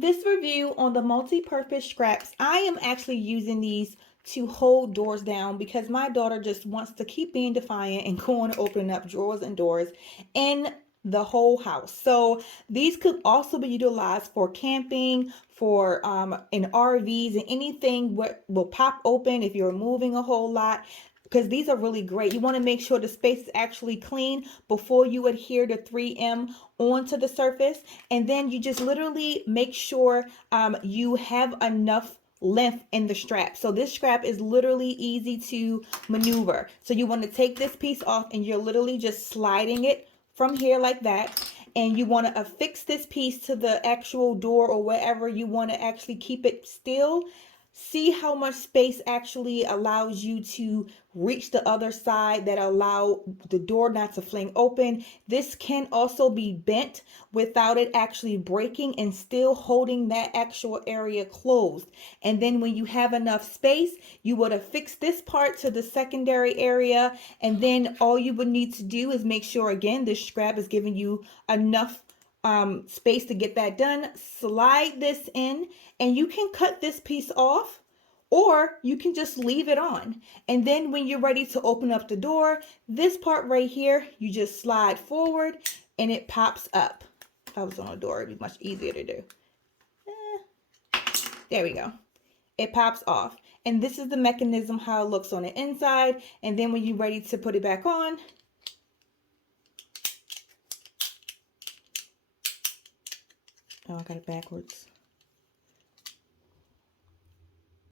This review on the multi-purpose scraps, I am actually using these to hold doors down because my daughter just wants to keep being defiant and going opening up drawers and doors in the whole house. So these could also be utilized for camping, for in RVs, and anything what will pop open if you're moving a whole lot, because these are really great. You want to make sure the space is actually clean before you adhere the 3M onto the surface. And then you just literally make sure you have enough length in the strap. So this strap is literally easy to maneuver. So you want to take this piece off and you're literally just sliding it from here like that. And you want to affix this piece to the actual door or wherever you want to actually keep it still. See how much space actually allows you to reach the other side that allow the door not to fling open. This can also be bent without it actually breaking and still holding that actual area closed. And then when you have enough space, you would affix this part to the secondary area. And then all you would need to do is make sure, again, this strap is giving you enough space to get that done. Slide this in and you can cut this piece off or you can just leave it on. And then when you're ready to open up the door, this part right here, you just slide forward and it pops up. If I was on a door, it'd be much easier to do. There we go. It pops off. And this is the mechanism, how it looks on the inside. And then when you're ready to put it back on, oh, I got it backwards.